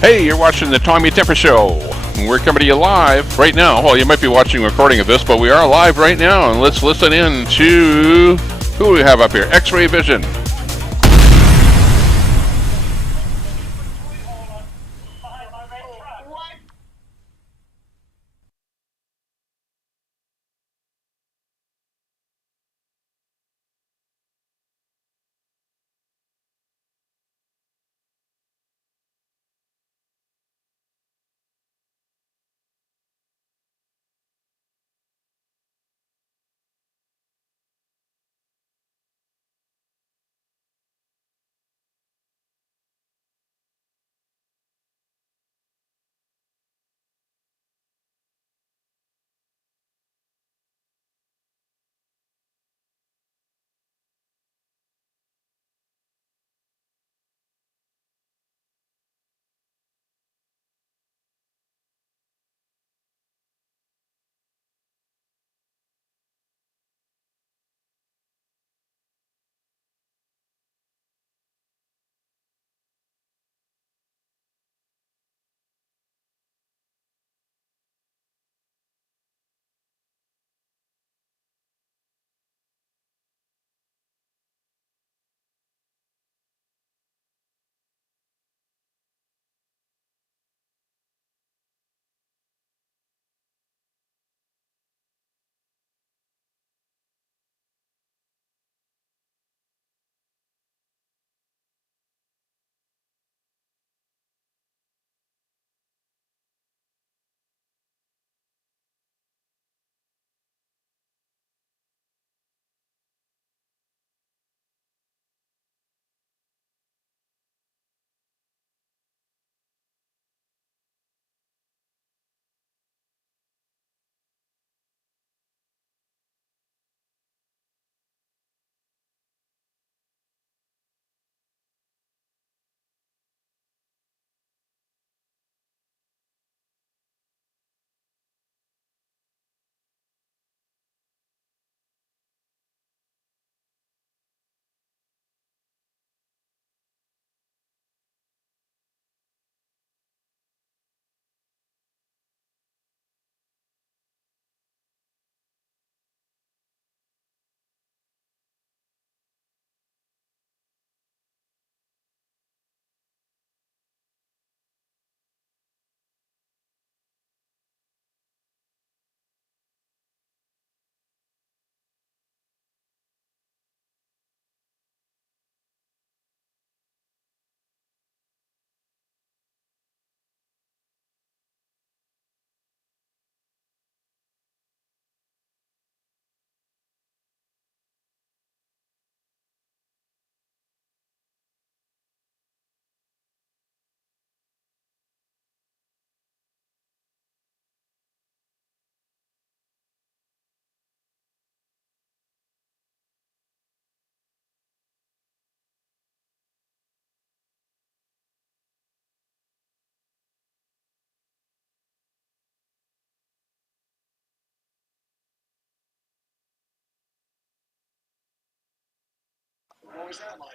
Hey, you're watching the Tommy Temper Show. We're coming to you live right now. Well, you might be watching a recording of this, but we are live right now. And let's listen in to who do we have up here? X-Ray Vision.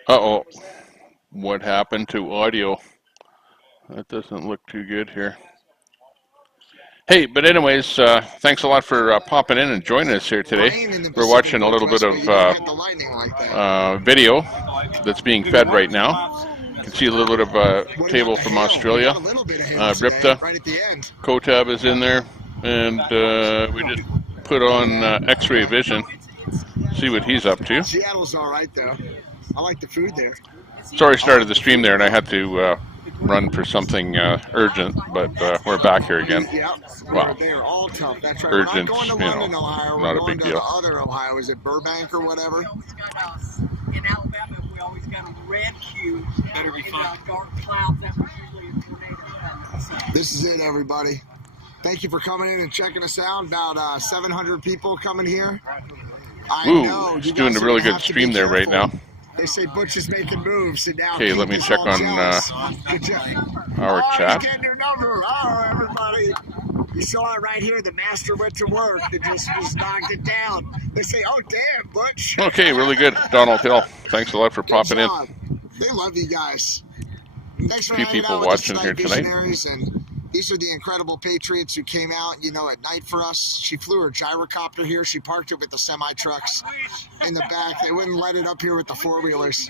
Uh-oh. What happened to audio? That doesn't look too good here. Hey, but anyways, thanks a lot for popping in and joining us here today. We're watching a little bit of video that's being fed right now. You can see a little bit of a table from Australia. Ripta, Kotab is in there, and we just put on X-Ray Vision. See what he's up to. Seattle's all right, though. I like the food there. Sorry, I started the stream there, and I had to run for something urgent, but we're back here again. Yeah, Wow. they are all tough. That's right. Urgent, We're not going to London, Ohio. not We're a big going deal. to the other Ohio. Is it Burbank or whatever? In Alabama, we always got a red cube. Better be fun. Dark clouds. That was usually a tornado. This is it, everybody. Thank you for coming in and checking us out. About 700 people coming here. Ooh, he's doing a really good stream there right now. They say Butch is making moves. Okay, let me check on our chat. Getting your number. Oh, everybody. You saw it right here. The master went to work. They just knocked it down. They say, oh, damn, Butch. Okay, really good. Donald Hill, thanks a lot for popping in. They love you guys. Thanks for few hanging people out with us watching here tonight. Visionaries, and these are the incredible patriots who came out, you know, at night for us. She flew her gyrocopter here. She parked it with the semi-trucks in the back. They wouldn't let it up here with the four-wheelers.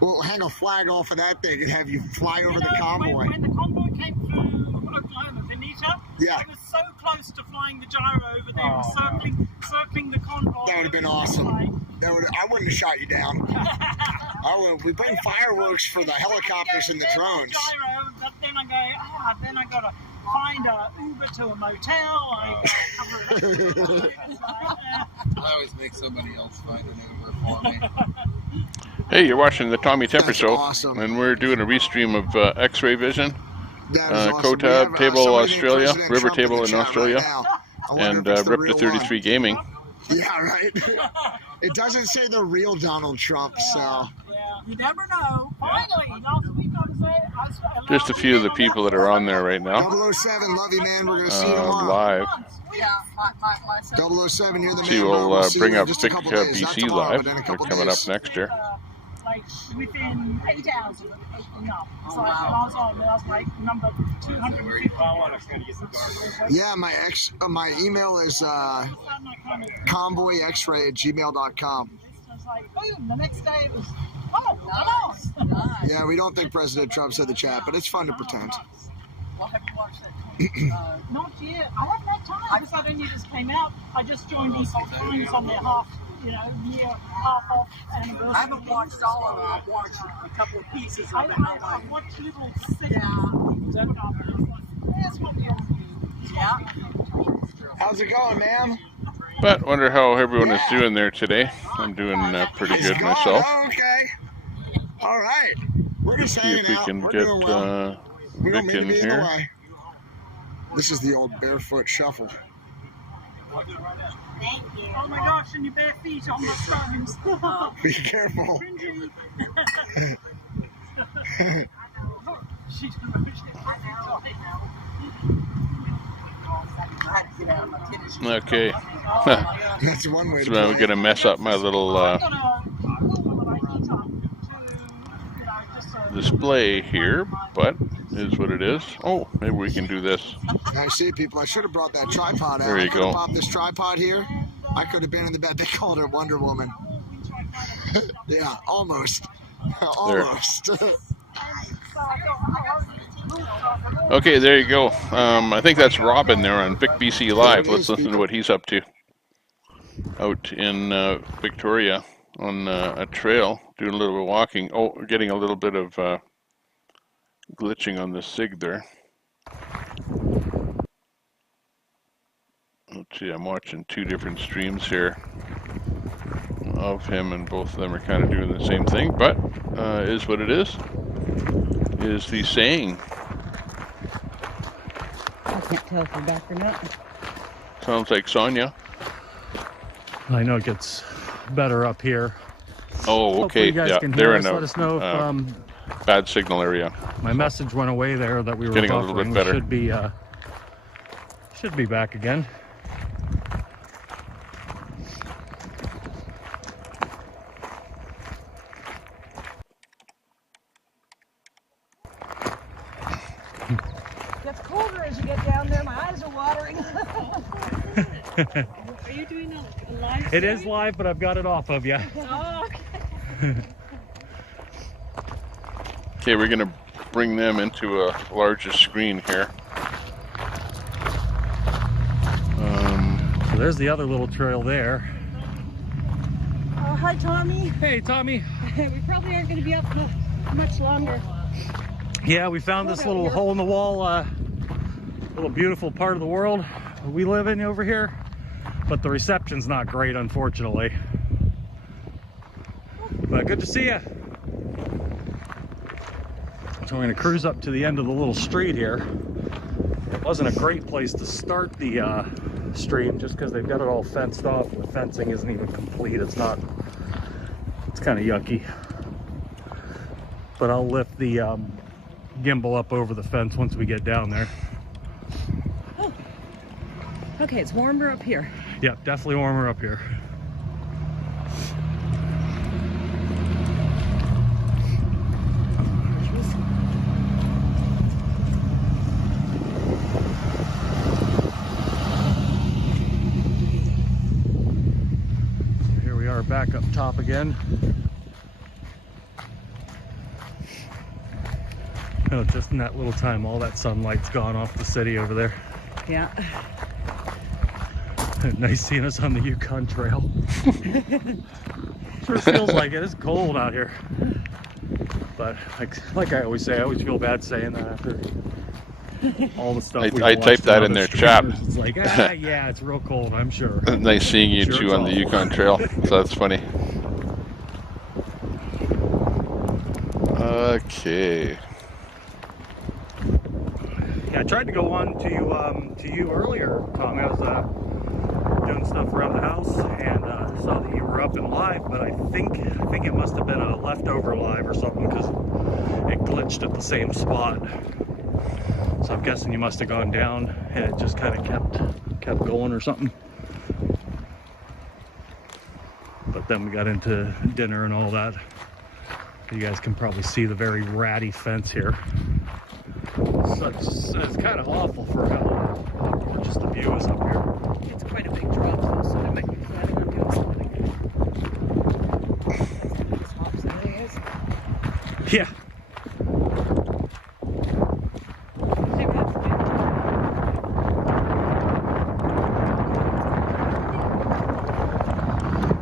We'll hang a flag off of that thing and have you fly over the convoy. When the convoy came through Oklahoma, Vinita, Yeah. I was so close to flying the gyro over there and circling the convoy. That would have been awesome. I wouldn't have shot you down. We bring fireworks for the helicopters and the drones. Gyro, but then I gotta find a Uber to a motel. I gotta cover it up. I always make somebody else find an Uber for me. Hey, you're watching the Tommy Temper That's Show, awesome. and we're doing a restream of X-Ray Vision, That is awesome. Kotab We have, Table somebody named Australia, President River Trump in Table the in chat Australia, right now. I wonder and if it's the Ripta real 33 one. Gaming. Yeah, right. It doesn't say the real Donald Trump, so. Yeah, you never know. Finally, last week I was there. Just a few of the people that are on there right now, 007, love you, man. We're gonna see you tomorrow. live. Yeah, my 007, you're the man. See, bro. we'll see bring you in up just a Big couple days. Not BC tomorrow, Live. but in a They're couple coming days. up next year. like within 8 hours of opening up. So when I was on, I was like number 250. Yeah, my email is convoyxray@gmail.com. It's like boom, the next day it was come on. Yeah, we don't think President Trump said the chat, but it's fun to pretend. Well, have you watched that? Not yet. I haven't had time because I only just came out. I just joined Epoch Times on their year half off anniversary. I haven't watched all of it. I've watched a couple of pieces of it. I watched little segments. That's what we all do. Yeah. How's it going, ma'am? But wonder how everyone is doing there today. I'm doing pretty It's good gone. myself. Oh, okay. All right. We're just See hanging if we out. can We're get doing well. We don't Vic mean to in be in the here. way. This is the old barefoot shuffle. Thank you. Oh my gosh, and your bare feet on the stones. Be careful. Cringy. Okay. That's one way to So play I'm gonna mess up my little display here, but is what it is. Oh, maybe we can do this. I see, people. I should have brought that tripod out. There you I could have go. popped this tripod here. I could have been in the bed. They called her Wonder Woman. Yeah, almost. Almost. Okay, there you go. I think that's Robin there on Vic BC Live. Let's listen to what he's up to out in Victoria on a trail, doing a little bit of walking. Oh, getting a little bit of glitching on the SIG there. Let's see, I'm watching two different streams here of him, and both of them are kind of doing the same thing, but is what it is the saying. I can't tell if you're back or not. Sounds like Sonia. I know it gets better up here. Oh, Hopefully okay. you guys Yeah, can they're hear in us. Let us know if bad signal area. my message went away there that we were Getting a little bit buffering. better. Should be back again. It gets colder as you get down there. My eyes are watering. Are you doing a live? It is live, but I've got it off of you. Oh, okay. Okay, we're gonna bring them into a larger screen here. So there's the other little trail there. Hi, Tommy. Hey, Tommy. We probably aren't going to be up much longer. Yeah, we found this little hole in the wall, little beautiful part of the world we live in over here, but the reception's not great, unfortunately. But good to see you. So we're going to cruise up to the end of the little street here. It wasn't a great place to start the stream just because they've got it all fenced off. The fencing isn't even complete. It's kind of yucky. But I'll lift the gimbal up over the fence once we get down there. Oh, okay, it's warmer up here. Yep, definitely warmer up here. are back up top again. Oh, just in that little time, all that sunlight's gone off the city over there. Yeah. Nice seeing us on the Yukon Trail. Sure feels like it. It's cold out here. But like I always say, I always feel bad saying that after all the stuff I typed that in their chat. It's like, yeah, it's real cold, I'm sure. Nice seeing you Sure, two it's on the awful. Yukon Trail. So that's funny. Okay. Yeah, I tried to go on to you earlier, Tom. I was doing stuff around the house and saw that you were up and live, but I think it must have been a leftover live or something because it glitched at the same spot. So I'm guessing you must have gone down and it just kind of kept going or something. But then we got into dinner and all that. You guys can probably see the very ratty fence here. So it's kind of awful for how gorgeous the view is up here. It's quite a big drop, though, so I might be planning on doing something. Stops and it is. Yeah. See what happens.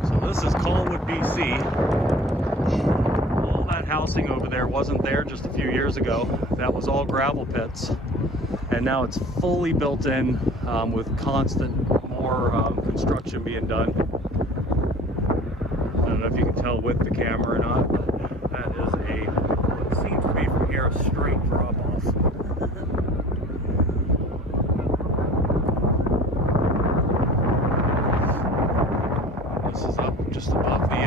So this is Colwood, BC. All that housing over there wasn't there just a few years ago. That was all gravel pits. And now it's fully built in with constant more construction being done. I don't know if you can tell with the camera or not, but that is what seems to be from here a straight drop off. This is up just above the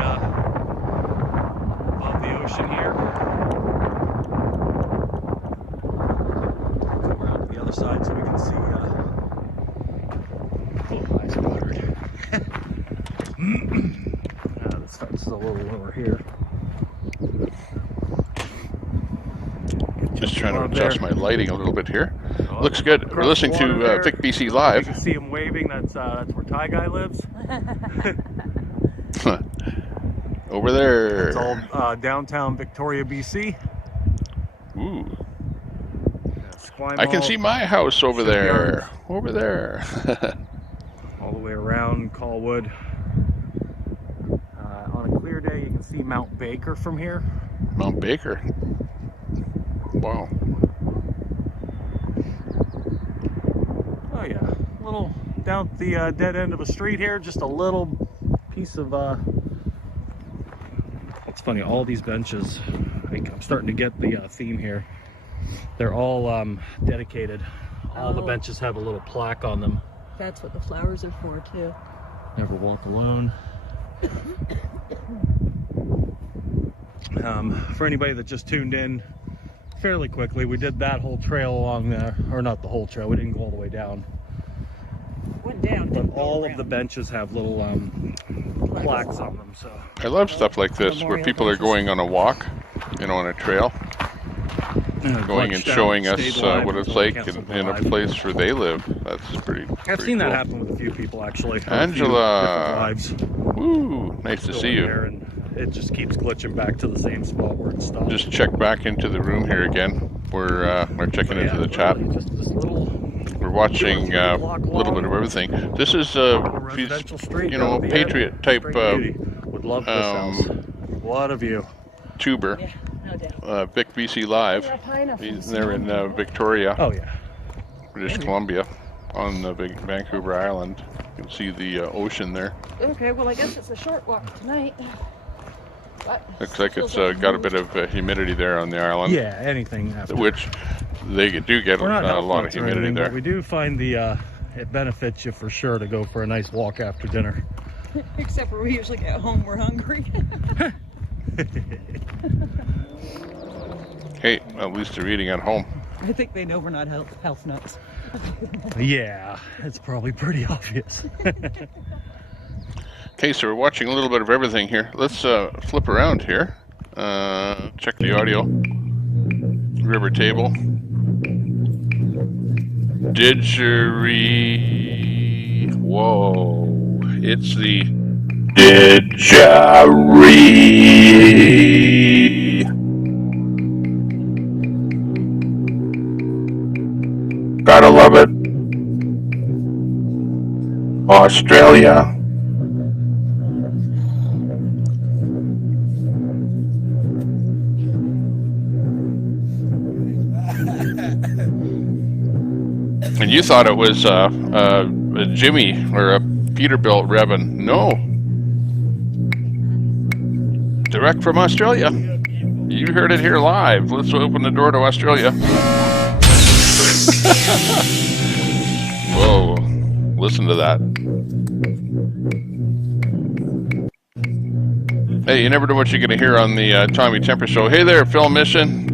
ocean here. Come around to the other side so we can see eyes watered. This fence is a little lower here. Just trying to Above adjust there. my lighting a little bit here. Oh, Looks good. We're across listening the to water there. Vic BC You Live. can see him waving. That's where Ty Guy lives. Over there. It's all downtown Victoria, BC. Ooh. Esquimalt, I can see my house over there. Shipyard. Over there. All the way around Colwood. On a clear day, you can see Mount Baker from here. Mount Baker. Wow. Oh yeah, little down at the dead end of a street here, just a little piece of. It's funny, all these benches. I'm starting to get the theme here. They're all dedicated. All the Oh. benches have a little plaque on them. That's what the flowers are for, too. Never walk alone. For anybody that just tuned in fairly quickly, we did that whole trail along there, or not the whole trail, we didn't go all the way down. Went down. But didn't go all of around. the benches have little plaques on them, so. I love stuff like this where Memorial people are benches. going on a walk, on a trail, going and showing us what it's like in a place where they live. That's pretty I've pretty seen that cool. happen with a few people actually. on a few Angela. different lives. Woo, nice to Go see in you. there and it just keeps glitching back to the same spot where it stopped. Just check back into the room here again. We're checking into the chat. literally just this little We're watching a block little bit of long everything. This is residential street. a patriot type Great beauty. Would love this house. What a view. tuber. Yeah, no doubt. Vic BC Live. Yeah, high enough. He's there in Victoria, Oh yeah. British Columbia, on the big Vancouver Island. You can see the ocean there. Okay, well, I guess it's a short walk tonight. But Looks like it's still got a bit of humidity there on the island, Yeah, anything after. which they do get We're not a health lot of nuts or humidity anything, there. but we do find the it benefits you for sure to go for a nice walk after dinner. except for we usually get home, we're hungry. Hey, at least they're eating at home. I think they know we're not health nuts. Yeah, it's probably pretty obvious. Okay, so we're watching a little bit of everything here. Let's flip around here. Check the audio. River table. Didgeridoo. Whoa. It's the Did ya read? Gotta love it. Australia. And you thought it was a Jimmy or a Peterbilt revving. No. Direct from Australia. You heard it here live. Let's open the door to Australia. Whoa. Listen to that. Hey, you never know what you're going to hear on the Tommy Temper Show. Hey there, Phil Mission.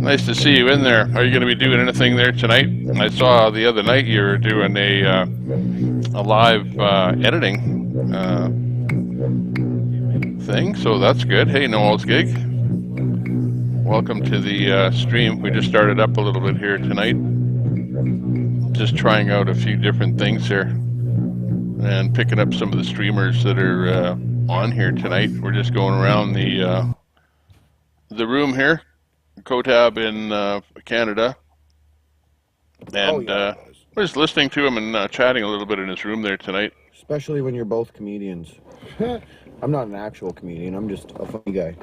Nice to see you in there. Are you going to be doing anything there tonight? I saw the other night you were doing a live editing thing, so that's good. Hey, Noel's Gig. Welcome to the stream. We just started up a little bit here tonight. Just trying out a few different things here and picking up some of the streamers that are on here tonight. We're just going around the room here. Kotab in Canada, and we're just listening to him and chatting a little bit in his room there tonight. Especially when you're both comedians. I'm not an actual comedian, I'm just a funny guy.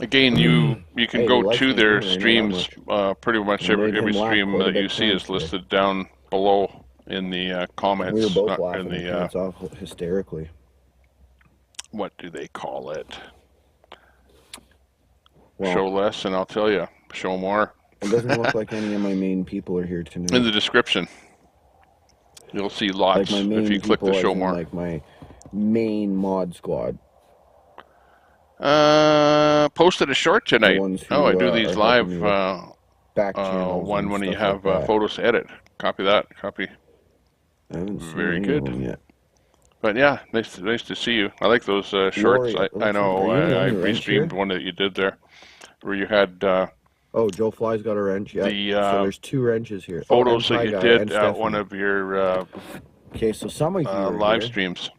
Again, you can go to their streams. Pretty much every stream that you see is listed down below in the comments. We were both laughing their pants off hysterically. What do they call it? Well, show less, and I'll tell you, show more. It doesn't look like any of my main people are here tonight. In the description, you'll see lots like if you click the show more. Like my main mod squad. Posted a short tonight. Who, I do these live back one when you have photos to edit. Copy that. Copy. I haven't seen Very good. Yet. But yeah, nice to see you. I like those shorts. I know I restreamed one that you did there, where you had. Oh, Joe Fly's got a wrench. Yeah. So there's 2 wrenches here. Photos that you did at one of your. Okay, so some of you live streams.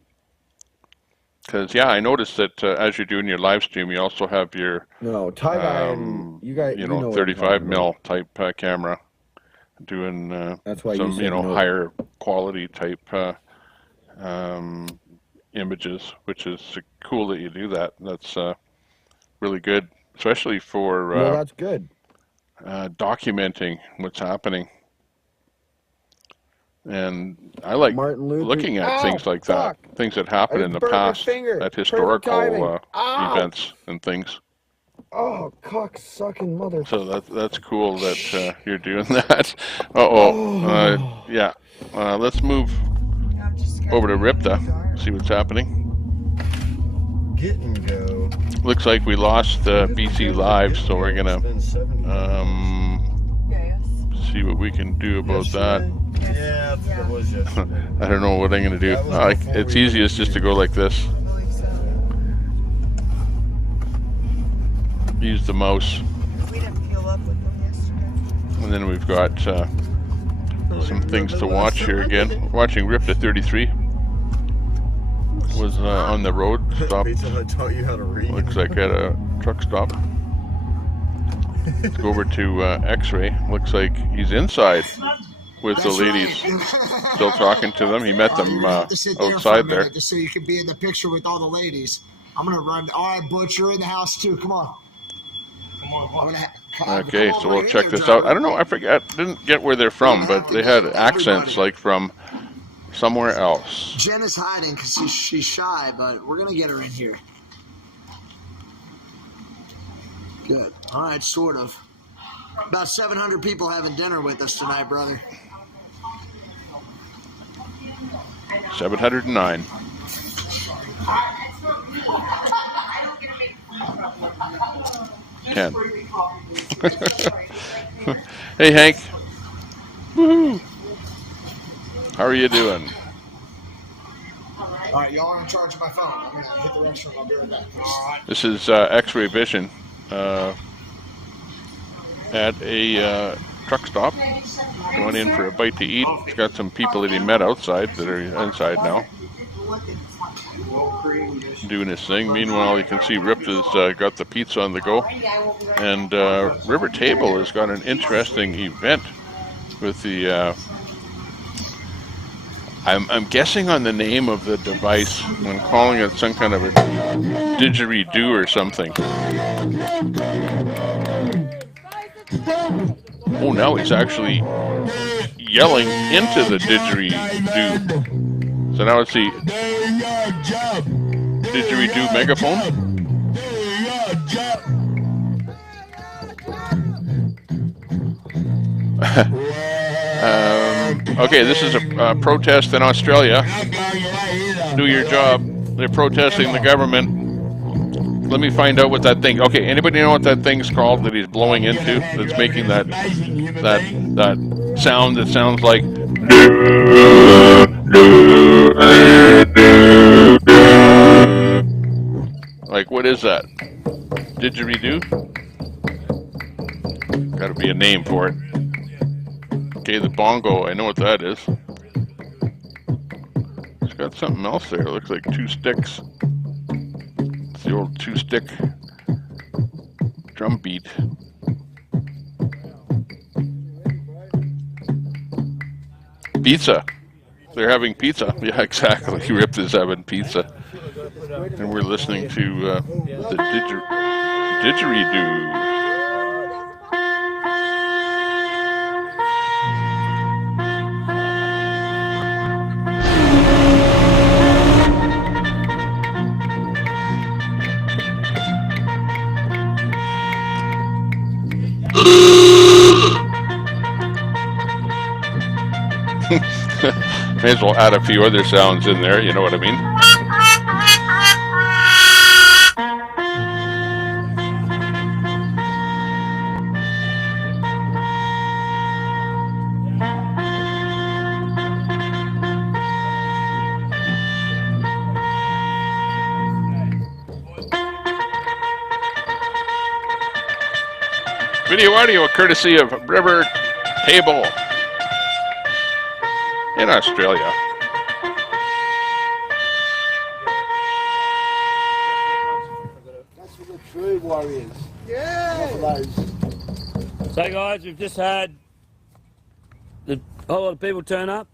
Because yeah, I noticed that as you're doing your live stream, you also have your tie guy and you guys, 35 mil type camera, doing that's why some higher quality type images, which is cool that you do that. That's really good, especially for well, that's good. Documenting what's happening. And I like looking at things like that, things that happened in the past at historical events and things. Oh, cock-sucking mother. So that's cool that you're doing that. Yeah. Let's move over to Ripta, see what's happening. Get and go. Looks like we lost BC Live, so we're gonna see what we can do about that. Yeah, it was yesterday. I don't know what I'm gonna do. It's easiest just to go like this. Use the mouse. We didn't peel up with them yesterday. And then we've got some things to watch here again. Watching Ripta 33 was on the road. Stopped. I taught you how to read. Looks like at a truck stop. Let's go over to X-Ray. Looks like he's inside with the ladies, still talking to them. He met them outside there. Just so you can be in the picture with all the ladies. I'm gonna run. All right, Butch, you're in the house too. Come on. Okay, so we'll check this out. I don't know. I forget. Didn't get where they're from, but they had accents like from somewhere else. Jen is hiding because she's shy, but we're gonna get her in here. Good. All right, sort of. About 700 people having dinner with us tonight, brother. 709. Ten. Hey, Hank. Woohoo. How are you doing? All right, y'all are in charge of my phone. I'm going to hit the restroom. I'll be right back. This is X-Ray Vision at a truck stop. Going in for a bite to eat. He's got some people that he met outside that are inside now. doing his thing. Meanwhile, you can see Rip has got the pizza on the go. And River Table has got an interesting event with the... I'm guessing on the name of the device. I'm calling it some kind of a didgeridoo or something. Oh, now he's actually yelling into the didgeridoo. So now it's the didgeridoo megaphone. Okay, this is a protest in Australia. Do your job. They're protesting the government. Let me find out what that thing. Okay, anybody know what that thing's called that he's blowing into? That's making that sound that sounds like. Like, what is that? Didgeridoo? Got to be a name for it. Okay, the bongo. I know what that is. It's got something else there. It looks like two sticks. It's the old two-stick drum beat. Pizza. They're having pizza. Yeah, exactly. Rip is having pizza. And we're listening to the didgeridoo. May as well add a few other sounds in there, you know what I mean? Video audio courtesy of River Table in Australia. That's for the true warriors. Yeah. So guys, we've just had a whole lot of people turn up.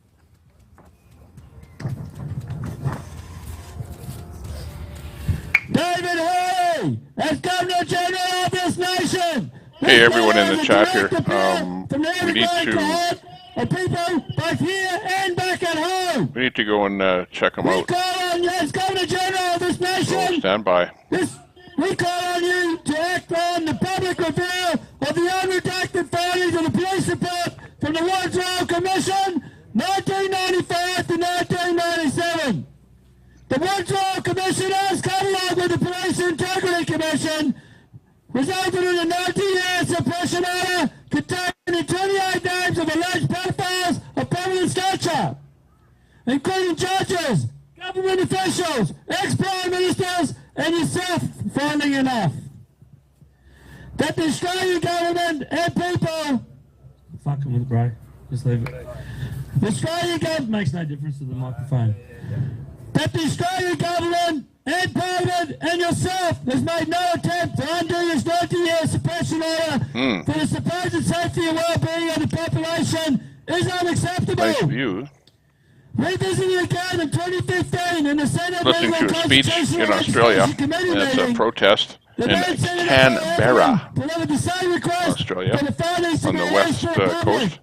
David Hay, as Governor General of this nation. Hey everyone in the chat here. We need to. People both here and back at home. We need to go and check them out. We call on you as Governor General of this nation. So stand by. We call on you to act on the public reveal of the unredacted findings of the police report from the Woods Royal Commission, 1995 to 1997. The Woods Royal Commission has come along with the Police Integrity Commission, resulted in a 90-year suppression order containing 28 names of alleged pedophiles of prominent stature, including judges, government officials, ex-prime ministers, and yourself, funnily enough. That the Australian government and people... Fucking with it, bro. Just leave it. The Australian government... Makes no difference to the microphone. That the Australian government and Parliament and yourself has made no attempt to undo this 90-year suppression order for the supposed safety and well-being of the population is unacceptable. Nice view. Revisiting again in 2015 in the Senate listening to a speech in Australia. It's a protest in Canberra, Australia, on the west coast.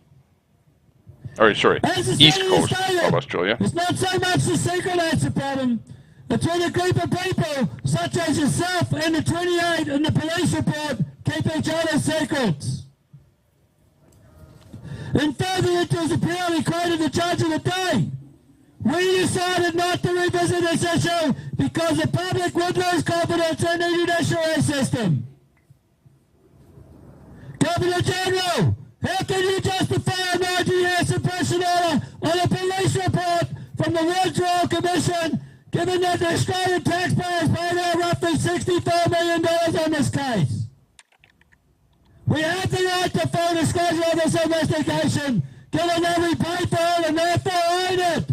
Or sorry, east coast of Australia. It's not so much the secret answer problem. It's when a group of people, such as yourself and the 28 in the police report, keep each other's secrets. In further, it was apparently quoted the judge of the day. We decided not to revisit this issue because the public would lose confidence in the judiciary system. Governor General, how can you justify a 90-year suppression order on a police report from the Woods Royal Commission, given that the Australian taxpayers paid out roughly $64 million on this case? We have the right to full disclosure of this investigation, given that we paid for it and therefore own it.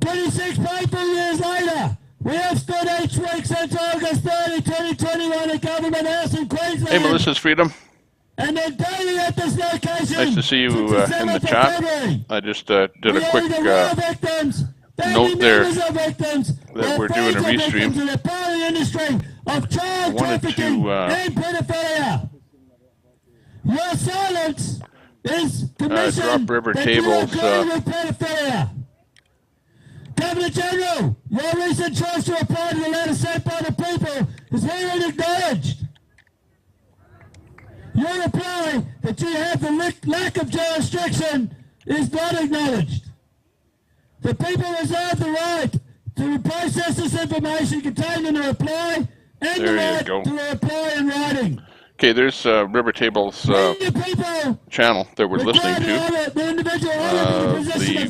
26 painful years later, we have stood each week since August 30, 2021 at Government House in Queensland. Hey, Melissa's Freedom. And then daily at this location. Nice to see you in the chat. I just did a quick note there that we're doing a restream. I wanted to your silence is drop River Tables. Governor General, your recent choice to apply to the letter sent by the people is herein acknowledged. Your reply that you have the lack of jurisdiction is not acknowledged. The people reserve the right to process this information contained in the reply and the right to reply in writing. Okay, there's River Tables channel that we're listening to.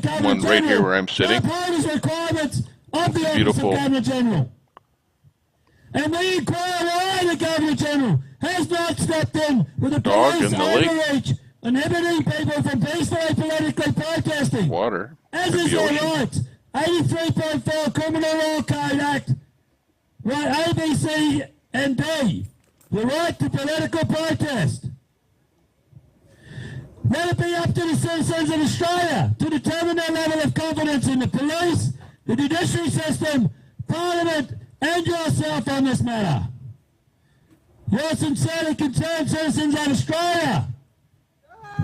The one right here where I'm sitting. It's beautiful. And we inquire why the Governor General has not stepped in with a dog in the overreach, inhibiting people from peacefully politically protesting. Water. As is their rights. 83.4 Criminal Law Code Act, right, ABC and D. The right to political protest. Let it be up to the citizens of Australia to determine their level of confidence in the police, the judiciary system, Parliament, and yourself on this matter. Your sincerely concerned citizens of Australia. I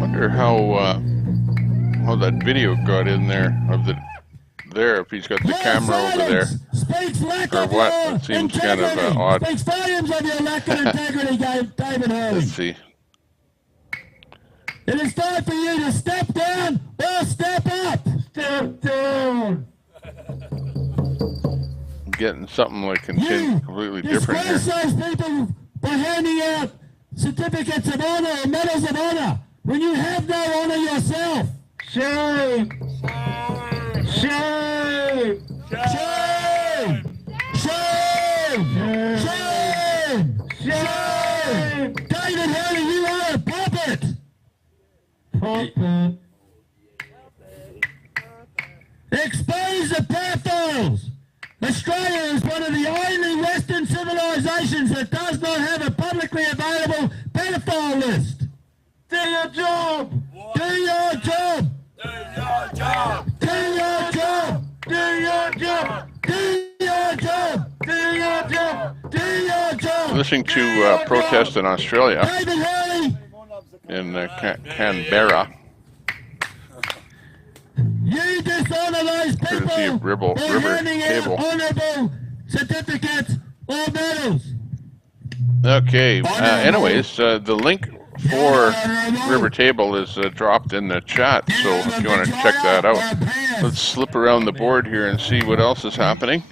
wonder how that video got in there of the. There, if he's got the camera over there, or what? It seems kind of odd. Let's see. It is time for you to step down or step up. Step down. I'm getting something like completely different here. Disgrace those people by handing out certificates of honor or medals of honor when you have no honor yourself. Shame. Shame! Shame! Shame! Shame! Shame! David Hurley, you are a puppet! Puppet. Expose the pedophiles! Australia is one of the only Western civilizations that does not have a publicly available pedophile list. Do your job! Do your job! Do your job! Do your job! Do your job! Do your job! Do your job! Do your job! Listening to protest in Australia, in Canberra. You dishonor those people courtesy of River Table. Honorable certificates or medals. Okay. Anyways, the link for River Table is dropped in the chat, so if you want to check that out. Let's slip around the board here and see what else is happening.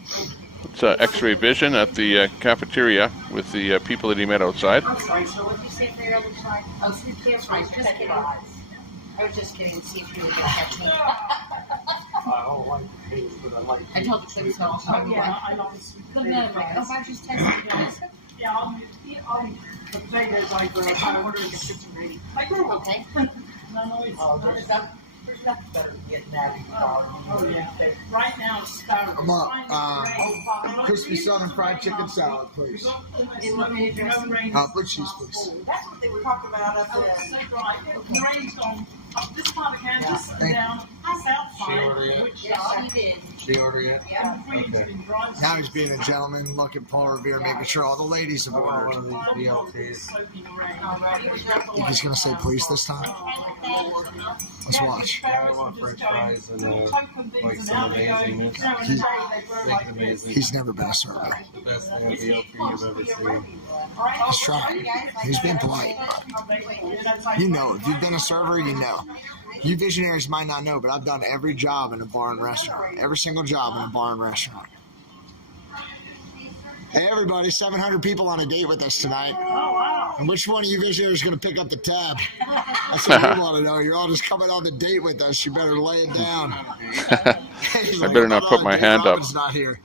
It's X-ray vision at the cafeteria with the people that he met outside. I'm sorry, so what did you say for your other side? Oh, so just kidding. I was just kidding to see if you were going to catch me. I told the kids so. Oh, yeah, I know. The men, like, oh, I just texted you guys. Yeah, I'll the day goes over, I order the kitchen ready. Okay. No, it's there's nothing better than getting that. Oh, yeah. Right now, it's starting. I'm up. Crispy Southern fried chicken salad, please. Blue cheese, please. That's what they were talking about up there. Rain's on this part of Kansas down south side. She ordered it? Yeah. Okay. Now he's being a gentleman. Look at Paul Revere, making sure all the ladies have ordered. One of these BLTs. Think he's going to say please this time? Let's watch. Yeah, I want french fries and like some amazingness. He's never been a server. The best thing a BLT you've ever seen. He's trying. He's being polite. You know, if you've been a server, you know. You visionaries might not know, but I've done every job in a bar and restaurant. Every single job in a bar and restaurant. Hey, everybody, 700 people on a date with us tonight. And which one of you visionaries is going to pick up the tab? That's what we want to know. You're all just coming on the date with us. You better lay it down. I better not put my hand up. Not here.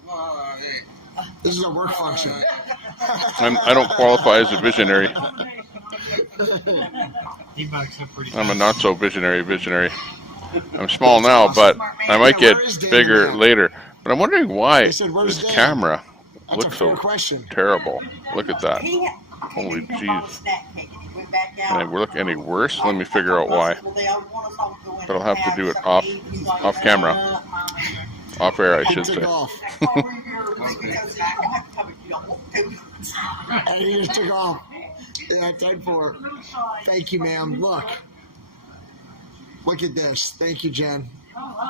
This is a work function. I don't qualify as a visionary. I'm a not so visionary. I'm small now, but I might Yeah, get where is David bigger now? later. But I'm wondering why They said, "Where's this Dave?" camera That's a looks fair so question. terrible. Look at that. He Holy didn't come by with jeez. snack cake and he went back And out. it look any worse? Let me I figure told out why. Russell, well, they all want us all to go in But I'll and have to do it something off to eat. He's like, off camera. Off air, I He should took say. off. over here, because you don't have to come if you don't want to. And he just took off. Yeah, 10-4. Thank you, ma'am. Look at this. Thank you, Jen.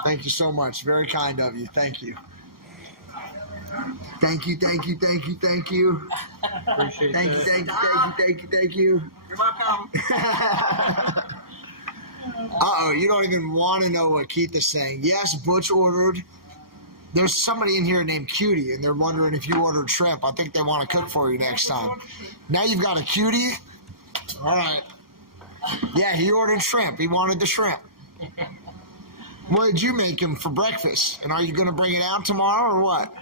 Thank you so much. Very kind of you. Thank you. Thank you, thank you, thank you, thank you. Appreciate Thank you, that. thank you, thank you, thank you, You're welcome. thank you. Uh-oh, you don't even want to know what Keith is saying. Yes, Butch ordered. There's somebody in here named Cutie, and they're wondering if you ordered shrimp. I think they want to cook for you next time. Now you've got a Cutie? All right. Yeah, he ordered shrimp. He wanted the shrimp. What did you make him for breakfast? And are you going to bring it out tomorrow or what?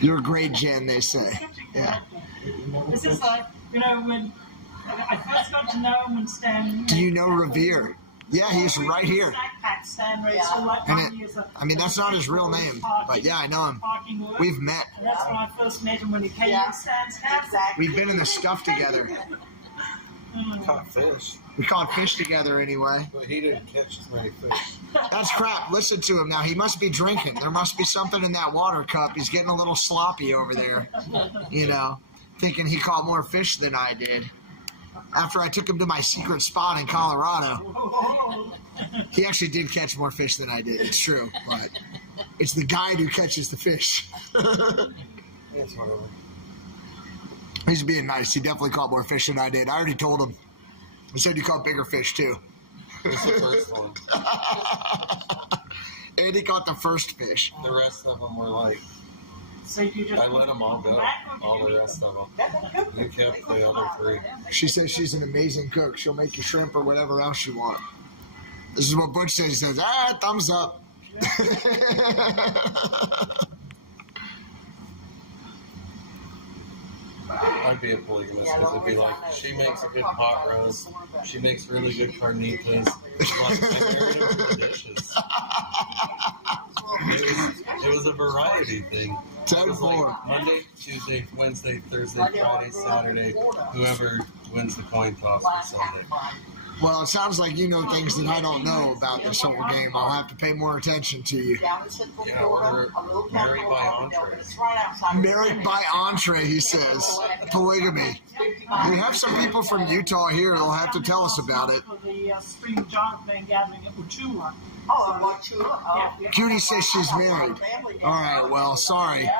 You're a great Jen, they say. Yeah. It's just like, when I first got to know him and Stan. Do you know Revere? Yeah, he's right here. And that's not his real name, but yeah, I know him. We've met. And that's when I first met him when he came to Stan's house. We've been in the scuff together. Caught fish. We caught fish together anyway. But he didn't catch as many fish. That's crap. Listen to him now. He must be drinking. There must be something in that water cup. He's getting a little sloppy over there. Thinking he caught more fish than I did. After I took him to my secret spot in Colorado. He actually did catch more fish than I did. It's true. But it's the guide who catches the fish. It's whatever. He's being nice. He definitely caught more fish than I did. I already told him. He said you caught bigger fish too. It's the first one. And he caught the first fish. The rest of them were like, So you just I let them all go. All the rest of them. You kept the other three. She says she's an amazing cook. She'll make you shrimp or whatever else you want. This is what Butch says. He says, thumbs up. I'd be a polygamist because it'd be like, she makes a good pot roast. She makes really good carnitas. Like, I married her for the dishes. It was a variety thing. It was like Monday, Tuesday, Wednesday, Thursday, Friday, Saturday, whoever wins the coin toss for Sunday. Well, it sounds like you know things that I don't know about this whole game. I'll have to pay more attention to you. Yeah, we're married by entree. Married by entree, he says. Polygamy. We have some people from Utah here. They'll have to tell us about it. For the Spring Giant Man gathering at Uchula. Cutie says she's married. All right, well, sorry.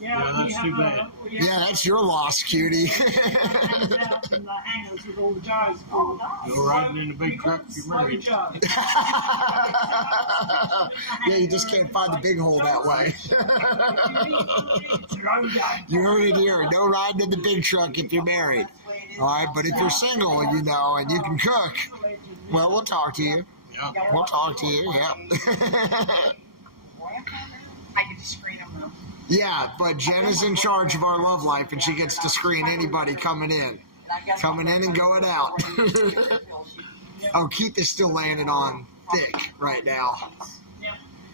Yeah, that's too bad. Yeah, that's your loss, Cutie. Out in the hangars with all the jars. You're riding in the big truck, you're married. Yeah, you just can't find the big hole that way. You heard it here. No riding in the big truck if you're married. All right, but if you're single, and you can cook, well, we'll talk to you. Yeah. We'll talk to you, yeah. I get to screen them though. Yeah, but Jen is in charge of our love life, and she gets to screen anybody coming in. Coming in and going out. Oh, Keith is still laying it on thick right now.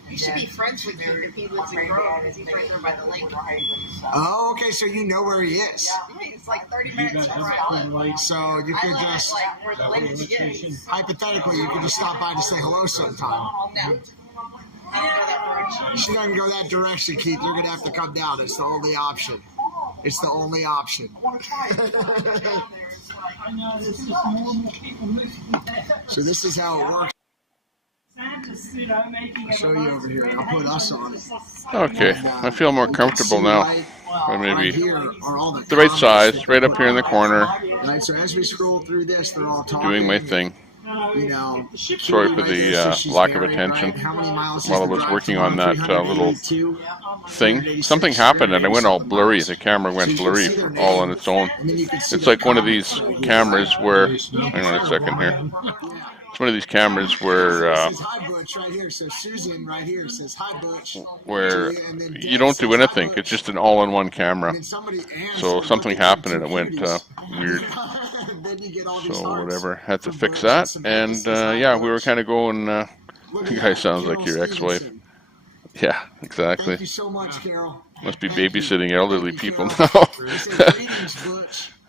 You should be friends with him if he lives in Grove because he's right there by the lake. Oh, okay, so you know where he is. It's like 30 minutes around. So you could I just, live like where the lake is. hypothetically, you could just stop by to say hello sometime. No. I don't go that direction. She doesn't go that direction, Keith. You're going to have to come down. It's the only option. It's the only option. I know there's just more and more people moving there. So this is how it works. Santa's, making I'll show you over here. I'll put us on it. Okay, I feel more comfortable now. But Right maybe here are all the right comments size, that right up here in the corner, Right, so as we scroll through this, they're all talking. doing my thing. You know, Sorry for the lack of attention while I was working on that little thing. Something happened and it went all blurry. The camera went blurry all on its own. It's like one of these cameras where, hang on a second here. It's one of these cameras where hi Butch right here. So Susan right here says hi Butch. where you don't do anything. It's just an all-in-one camera. So something happened and it went weird. So whatever, had to fix that. And yeah, we were kind of going, you guys sounds like your ex-wife. Yeah, exactly. Thank you so much, Carol. Must be babysitting elderly people now.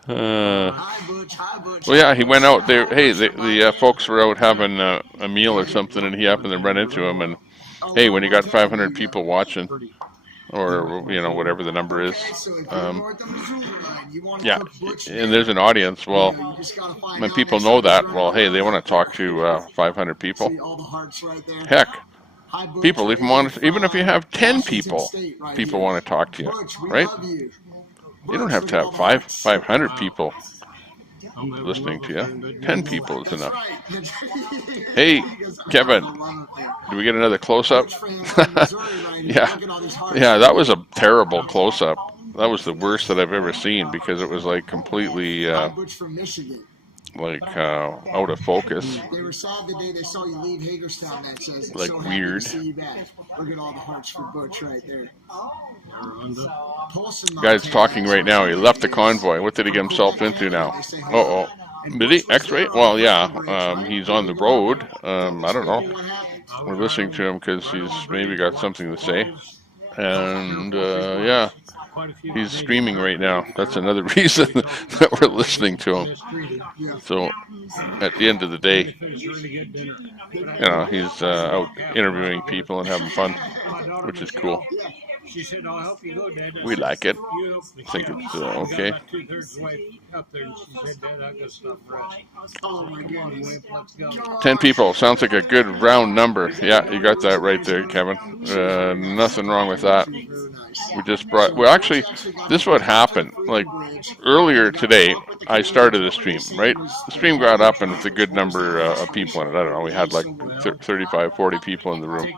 Well, yeah, he went out there. Hey, the folks were out having a meal or something, and he happened to run into him. And hey, when you got 500 people watching, or you know whatever the number is, yeah, and there's an audience. Well, when people know that, well, hey, they want to talk to 500 people. Heck, people even if you have 10 people, people want to talk to you, right? You don't have to have 500 people listening to you. 10 people is enough. Hey, Kevin, do we get another close-up? Yeah, that was a terrible close-up. That was the worst that I've ever seen because it was like completely out of focus. They were sad the day they saw you leave Hagerstown. That says like so weird. Happy to see you back. Look at all the hearts for Butch right there. Guy's talking right now. He left the convoy. What did he get himself into now? Uh-oh. Did he? X-ray? Well, yeah. He's on the road. I don't know. We're listening to him because he's maybe got something to say. And, yeah. He's streaming right now. That's another reason that we're listening to him. So, at the end of the day, you know, he's out interviewing people and having fun, which is cool. We like it. I think it's okay. 10 people. Sounds like a good round number. Yeah, you got that right there, Kevin. Nothing wrong with that. We just brought... Well, actually, this is what happened. Like, earlier today, I started a stream, right? The stream got up and it's a good number of people in it. I don't know. We had like 35, 40 people in the room.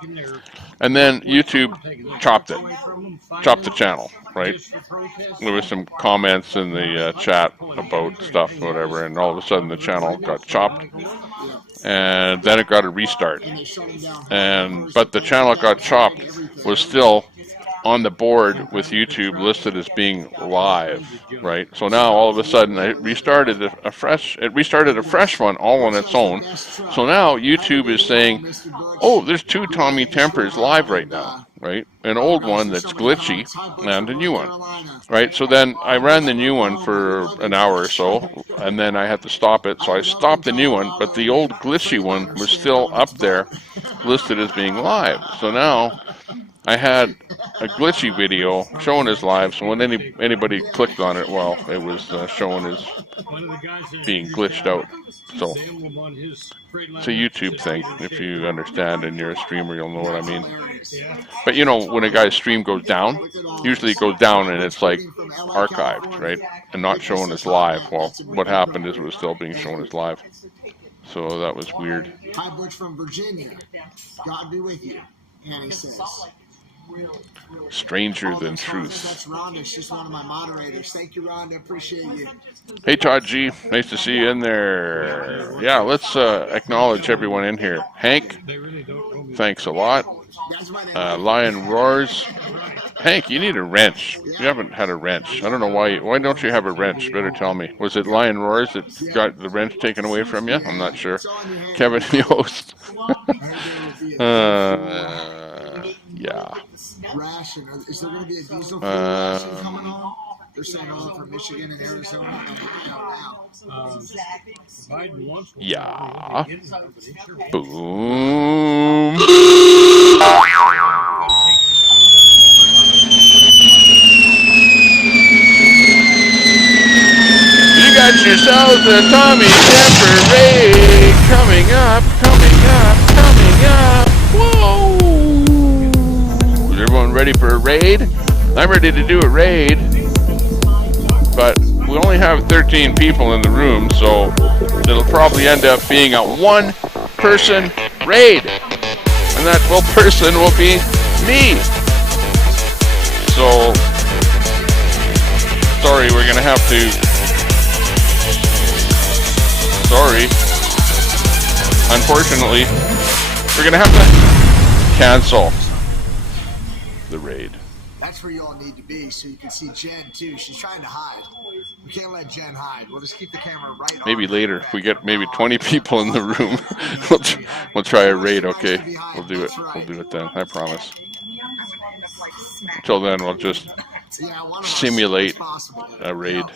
And then YouTube chopped the channel, right? There was some comments in the chat about stuff, whatever, and all of a sudden the channel got chopped, and then it got a restart. But the channel that got chopped was still on the board with YouTube listed as being live, right? So now all of a sudden it restarted a fresh one all on its own. So now YouTube is saying, oh, there's 2 Tommy Tempers live right now, right? An old one that's glitchy and a new one, right? So then I ran the new one for an hour or so, and then I had to stop it. So I stopped the new one, but the old glitchy one was still up there listed as being live. So now I had a glitchy video showing as live, so when anybody clicked on it, well, it was showing as being glitched out. So it's a YouTube thing. If you understand and you're a streamer, you'll know what I mean. But you know, when a guy's stream goes down, usually it goes down and it's like archived, right? And not shown as live. Well, what happened is it was still being shown as live. So that was weird. Hi, Butch from Virginia. God be with you. And he says... Stranger than truth. That's Rhonda. She's one of my moderators. Thank you, Rhonda. Appreciate you. Hey, Todd G. Nice to see you in there. Yeah, let's acknowledge everyone in here. Hank, thanks a lot. Lion Roars. Hank, you need a wrench. You haven't had a wrench. I don't know why. Why don't you have a wrench? Better tell me. Was it Lion Roars that got the wrench taken away from you? I'm not sure. Kevin Yost. Yeah. Ration. Is there going to be a diesel fuel ration coming on? They're saying all from Michigan and Arizona. Yeah. Boom. You got yourselves a Tommy Temper raid coming up. Whoa. Is everyone ready for a raid? I'm ready to do a raid, but we only have 13 people in the room, so it'll probably end up being a one-person raid, and that one person will be me. So, sorry, we're gonna have to. Sorry. Unfortunately, we're gonna have to cancel the raid. that's where you all need to be, so you can see Jen too. She's trying to hide. We can't let Jen hide. We'll just keep the camera right on. Maybe later, if we get maybe 20 people in the room, we'll try a raid. Okay, we'll do it. We'll do it then. I promise. Until then, we'll just simulate a raid.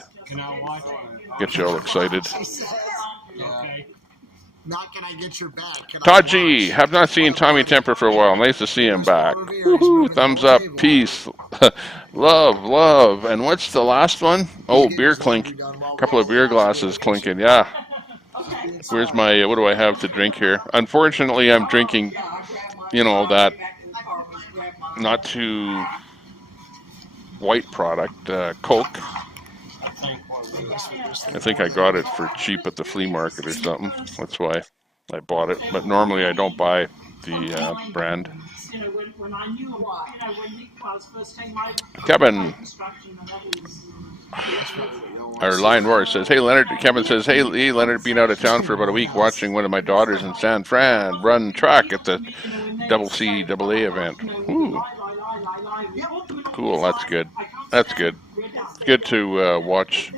Get you all excited. Not can I get your back? Todd G, have not seen Tommy Temper for a while. Nice to see him back. Woohoo, thumbs up, peace, love, love. And what's the last one? Oh, beer clink. A couple of beer glasses clinking. Yeah. Where's my, what do I have to drink here? Unfortunately, I'm drinking, you know, that not too white product, Coke. I think I got it for cheap at the flea market or something. That's why I bought it. But normally I don't buy the brand. Kevin, our line roar says, hey Leonard, Kevin says, hey Leonard, been out of town for about a week watching one of my daughters in San Fran run track at the CCAA event. Ooh. Cool, that's good. That's good. It's good to watch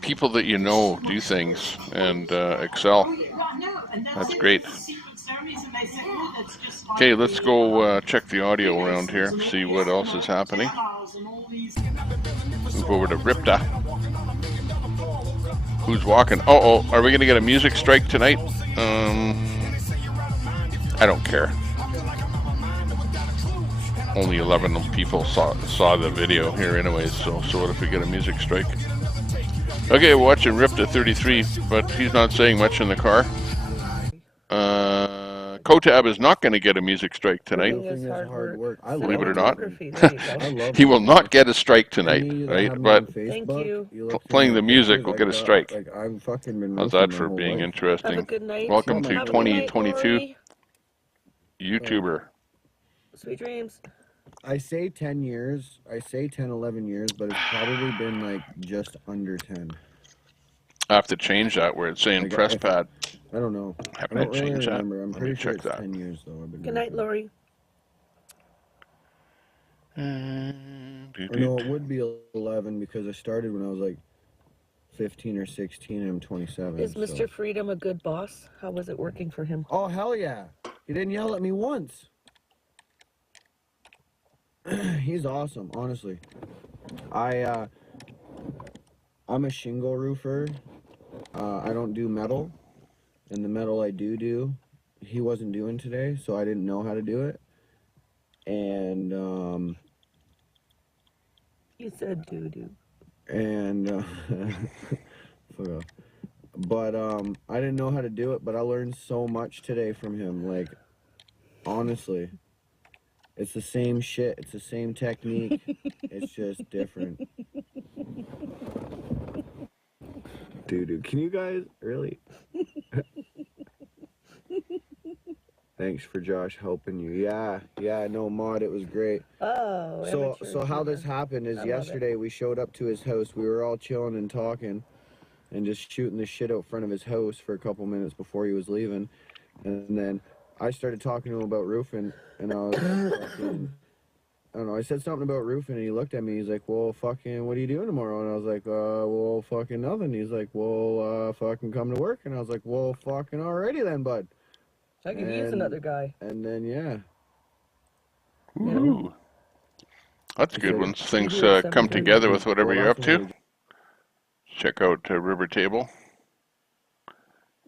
people that you know do things and excel. That's great. Okay, let's go check the audio around here, see what else is happening. Move over to Ripta. Who's walking? Uh-oh, are we going to get a music strike tonight? I don't care. Only 11 people saw the video here anyways, so what if we get a music strike? Okay, we're watching Ripta 33, but he's not saying much in the car. Kotab is not going to get a music strike tonight. Believe it or not. He will not get a strike tonight, right? But playing the music will get a strike. How's that for being interesting? Welcome to 2022 YouTuber. Sweet dreams. I say 10 years. I say 10, 11 years, but it's probably been like just under 10. I have to change that where it's saying press pad. I don't know. Haven't I changed that? I'm pretty sure it's 10 years though. Good night, Lori. I know it would be 11 because I started when I was like 15 or 16 and I'm 27. Is Mr. Freedom a good boss? How was it working for him? Oh, hell yeah. He didn't yell at me once. He's awesome, honestly. I'm a shingle roofer. I don't do metal. And the metal I do, he wasn't doing today, so I didn't know how to do it. And, You said doo-doo. And, but, I didn't know how to do it, but I learned so much today from him, like, honestly. It's the same shit, it's the same technique, it's just different. Dude, can you guys, really? Thanks for Josh helping you. Yeah, no, Maud, it was great. Oh, so how this happened is yesterday we showed up to his house. We were all chilling and talking and just shooting the shit out front of his house for a couple minutes before he was leaving. And then I started talking to him about roofing, and I was fucking, I don't know, I said something about roofing, and he looked at me, he's like, well, fucking, what are you doing tomorrow? And I was like, well, fucking nothing. He's like, well, fucking come to work. And I was like, well, fucking alrighty then, bud. I could use another guy. And then, yeah. Ooh. That's good when things come together with whatever you're up to. Check out River Table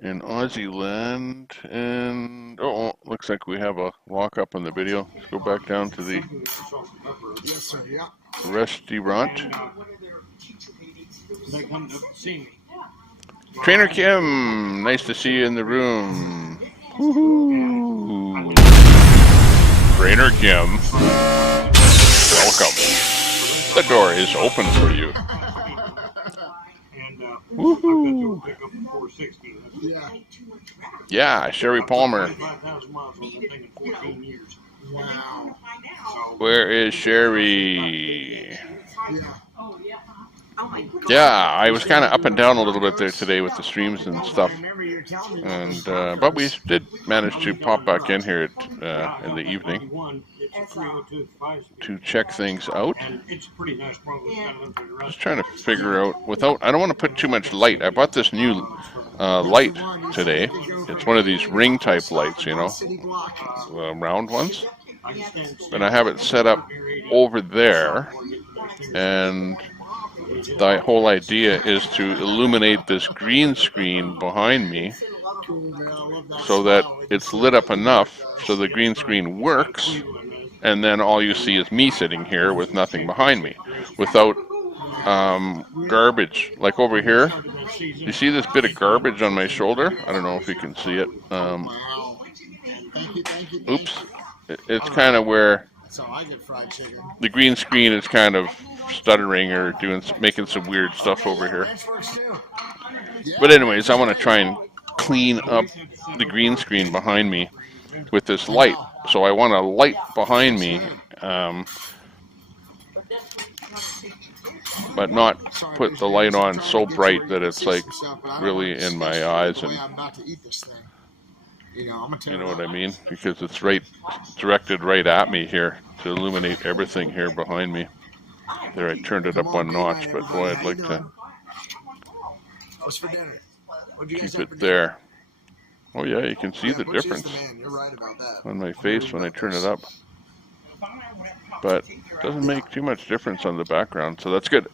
in Aussie land, and looks like we have a lock up on the video. Let's go back down to the restaurant. Trainer Kim, nice to see you in the room. Woohoo! Trainer Kim, welcome. The door is open for you. Woohoo! Yeah, Sherry Palmer. Wow. Where is Sherry? Yeah, I was kind of up and down a little bit there today with the streams and stuff. And but we did manage to pop back in here in the evening to check things out. Just trying to figure out without. I don't want to put too much light. I bought this new light today. It's one of these ring type lights, you know, round ones. And I have it set up over there, and the whole idea is to illuminate this green screen behind me so that it's lit up enough so the green screen works, and then all you see is me sitting here with nothing behind me, without garbage. Like over here, you see this bit of garbage on my shoulder? I don't know if you can see it. Oops. It's kind of where the green screen is kind of stuttering or making some weird stuff over here. But anyways, I want to try and clean up the green screen behind me with this light. So I want a light behind me, but not put the light on so bright that it's like really in my eyes, and you know what I mean? Because it's directed right at me here to illuminate everything here behind me. There, I turned it up one notch, but boy, I'd like to keep it there. Oh yeah, you can see the difference on my face when I turn it up. But it doesn't make too much difference on the background, so that's good.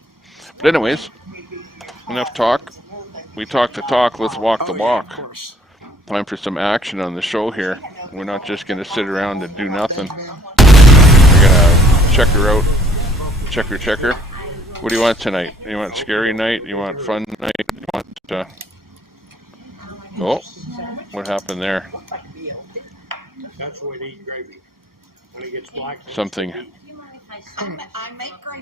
But anyways, enough talk. We talk the talk, let's walk the walk. Time for some action on the show here. We're not just going to sit around and do nothing. We're going to check her out. Check her. What do you want tonight? You want scary night? You want fun night? You want... Oh, what happened there? Something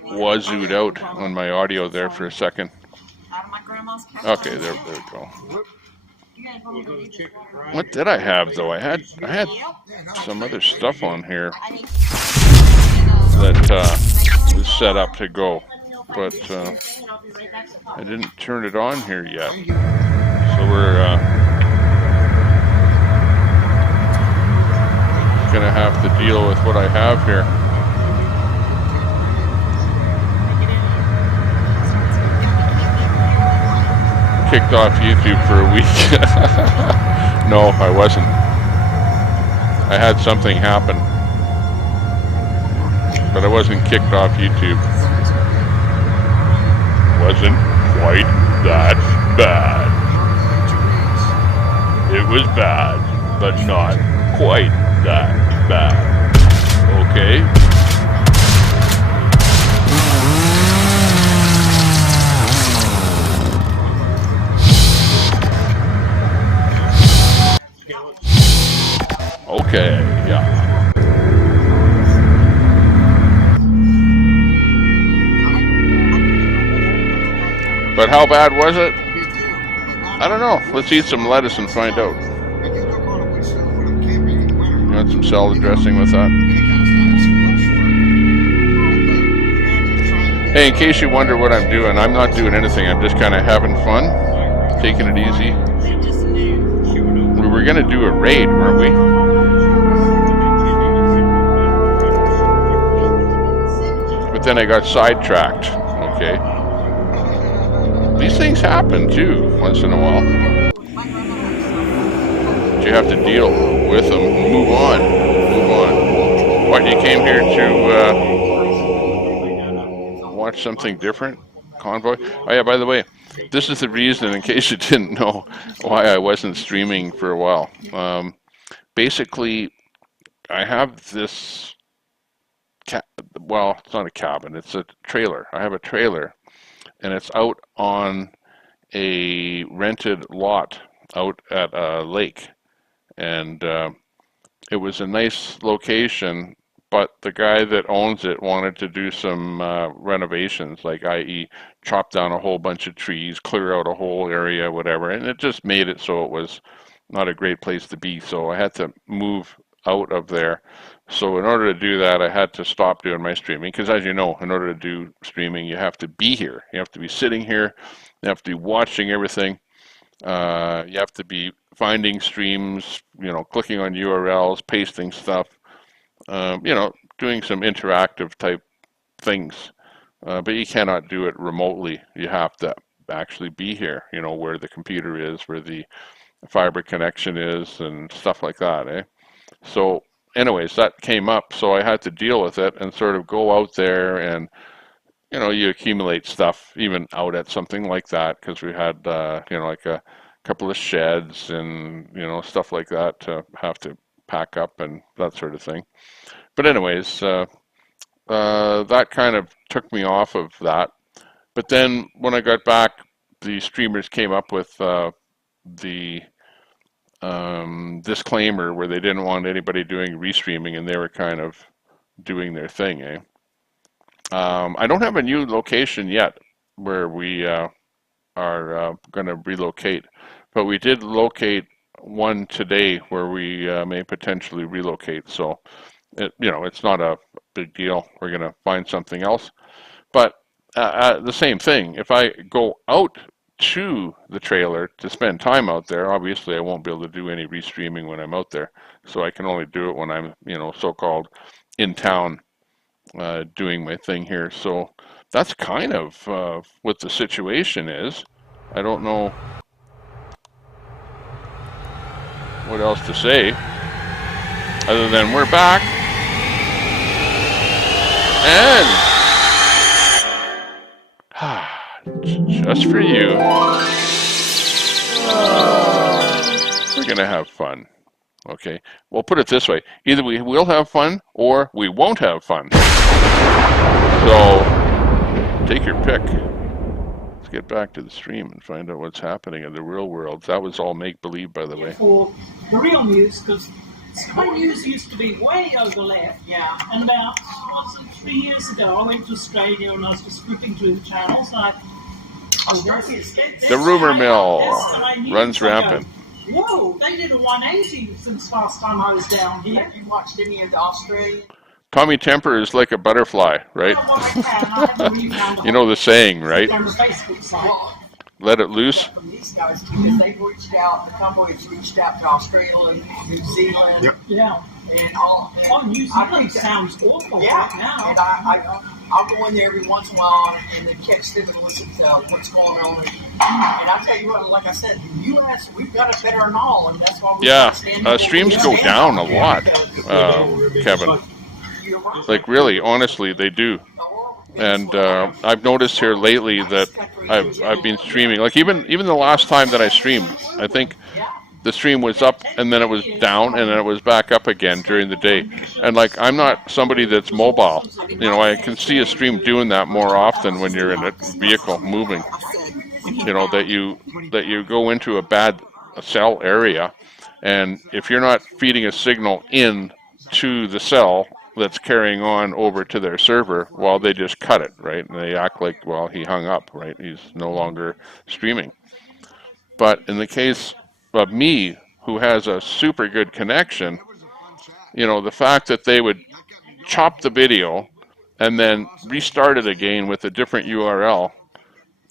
wazooed out on my audio there for a second. Okay, there we go. What did I have though? I had some other stuff on here that was set up to go, but I didn't turn it on here yet. So we're gonna have to deal with what I have here. Kicked off YouTube for a week. No, I wasn't. I had something happen, but I wasn't kicked off YouTube. Wasn't quite that bad. It was bad, but not quite that bad. Okay? Okay, yeah. But how bad was it? I don't know. Let's eat some lettuce and find out. You want some salad dressing with that? Hey, in case you wonder what I'm doing, I'm not doing anything. I'm just kind of having fun, taking it easy. We were going to do a raid, weren't we? But then I got sidetracked, okay? These things happen too, once in a while. But you have to deal with them, move on. What, you came here to watch something different? Convoy? Oh yeah, by the way, this is the reason, in case you didn't know, why I wasn't streaming for a while. Basically, I have this... well, it's not a cabin, it's a trailer. I have a trailer, and it's out on a rented lot out at a lake. And it was a nice location, but the guy that owns it wanted to do some renovations, like i.e. chop down a whole bunch of trees, clear out a whole area, whatever, and it just made it so it was not a great place to be. So I had to move out of there. So in order to do that, I had to stop doing my streaming, because as you know, in order to do streaming, you have to be here. You have to be sitting here. You have to be watching everything. You have to be finding streams, you know, clicking on URLs, pasting stuff, you know, doing some interactive type things. But you cannot do it remotely. You have to actually be here, you know, where the computer is, where the fiber connection is, and stuff like that, eh? So anyways, that came up, so I had to deal with it and sort of go out there and, you know, you accumulate stuff even out at something like that, because we had, you know, like a couple of sheds and, you know, stuff like that to have to pack up and that sort of thing. But anyways, that kind of took me off of that. But then when I got back, the streamers came up with the disclaimer where they didn't want anybody doing restreaming, and they were kind of doing their thing, eh? I don't have a new location yet where we are going to relocate, but we did locate one today where we may potentially relocate. So, you know, it's not a big deal. We're going to find something else. But the same thing, if I go out to the trailer to spend time out there, obviously I won't be able to do any restreaming when I'm out there. So I can only do it when I'm, you know, so-called in town doing my thing here. So that's kind of what the situation is. I don't know what else to say other than we're back. And just for you, we're going to have fun. Okay, we'll put it this way. Either we will have fun or we won't have fun. So take your pick. Let's get back to the stream and find out what's happening in the real world. That was all make-believe, by the way. For the real news, because Sky News used to be way over left. Yeah. And about, 3 years ago, I went to Australia and I was just flipping through the channels. And the rumor mill runs rampant. Whoa, they did a 180 since last time I was down here. Have you watched any of the Australian? Tommy Temper is like a butterfly, right? You know the saying, right? Let it loose. From these guys, because they've reached out, the Convoy has reached out to Australia and New Zealand. Yep. Yeah. And all. And New Zealand sounds awful yeah, right now. And I'll go in there every once in a while and then catch them and listen to what's going on. And I tell you what, like I said, the U.S., we've got it better than all, and that's why we streams go down a lot, Kevin. Like really, honestly, they do. And I've noticed here lately that I've been streaming. Like even the last time that I streamed, I think the stream was up and then it was down and then it was back up again during the day. And like I'm not somebody that's mobile. You know, I can see a stream doing that more often when you're in a vehicle moving. You know, that you go into a bad cell area, and if you're not feeding a signal in to the cell that's carrying on over to their server, well, they just cut it, right? And they act like, well, he hung up, right? He's no longer streaming. But in the case of me, who has a super good connection, you know, the fact that they would chop the video and then restart it again with a different URL,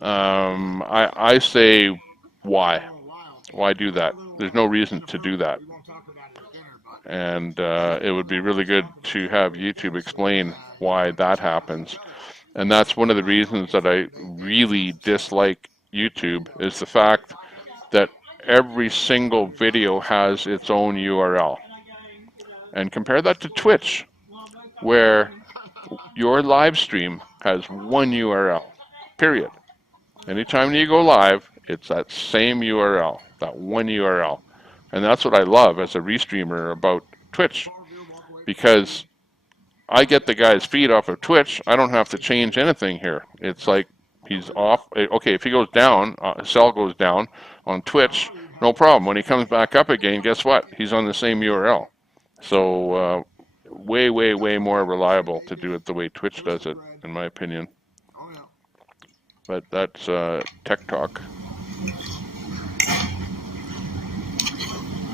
I say, why? Why do that? There's no reason to do that. And it would be really good to have YouTube explain why that happens. And that's one of the reasons that I really dislike YouTube, is the fact that every single video has its own URL. And compare that to Twitch, where your live stream has one URL, period. Anytime you go live, it's that same URL, that one URL. And that's what I love as a restreamer about Twitch, because I get the guy's feed off of Twitch. I don't have to change anything here. It's like he's off. Okay, if he goes down, cell goes down on Twitch, no problem. When he comes back up again, guess what? He's on the same URL. So way, way, way more reliable to do it the way Twitch does it, in my opinion. But that's Tech Talk.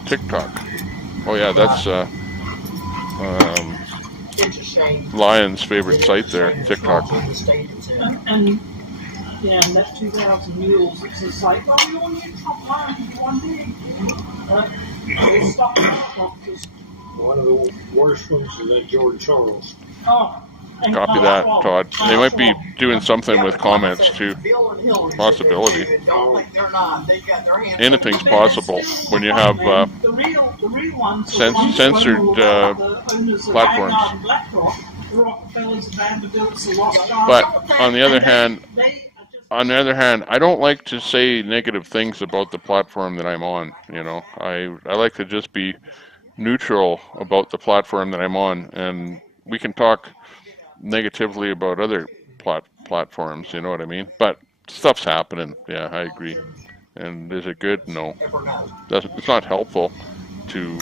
TikTok. Oh yeah, that's Lion's favorite site there, TikTok. And Yeah, and that 2,000 mules, it's just like, oh, you only need top line, you want big. They stopped because One of the worst ones is that George Charles. Copy that, Todd. They might be doing something with comments too. Possibility. Anything's possible when you have censored platforms. But on the other hand, I don't like to say negative things about the platform that I'm on. You know, I like to just be neutral about the platform that I'm on, and we can talk negatively about other platforms. You know what I mean? But stuff's happening. Yeah, I agree. And is it good? No. It's not helpful to,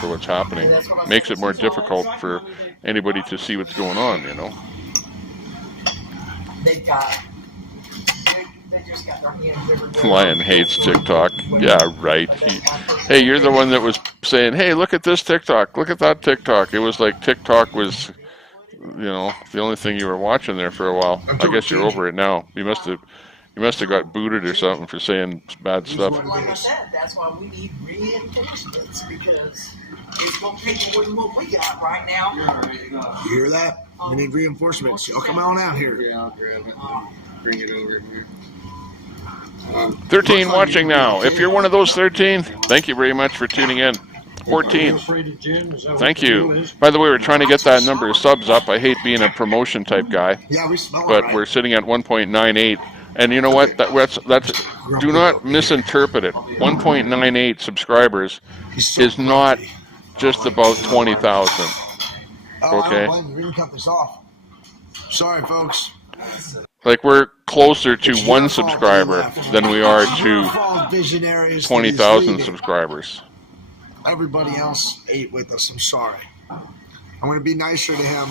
for what's happening. Makes it more difficult for anybody to see what's going on, They just got their hands everywhere. Lion hates TikTok. Yeah, right. Hey, you're the one that was saying, hey, look at this TikTok. Look at that TikTok. It was like TikTok was, the only thing you were watching there for a while. I guess you're over it now. You must have got booted or something for saying bad stuff. Like I said, that's why we need reinforcements, because it's going to take more than what we got right now. You hear that? We need reinforcements. Y'all come on out here. Yeah, I'll grab it. Bring it over here. 13 watching now. If you're one of those 13, thank you very much for tuning in. 14. Thank you. By the way, we're trying to get that number of subs up. I hate being a promotion type guy, but we're sitting at 1.98. And you know what? That's do not misinterpret it. 1.98 subscribers is not just about 20,000. Okay. We can cut this off. Sorry, folks. Like, we're closer to 1 subscriber than we are to 20,000 subscribers. Everybody else ate with us. I'm sorry. I'm going to be nicer to him.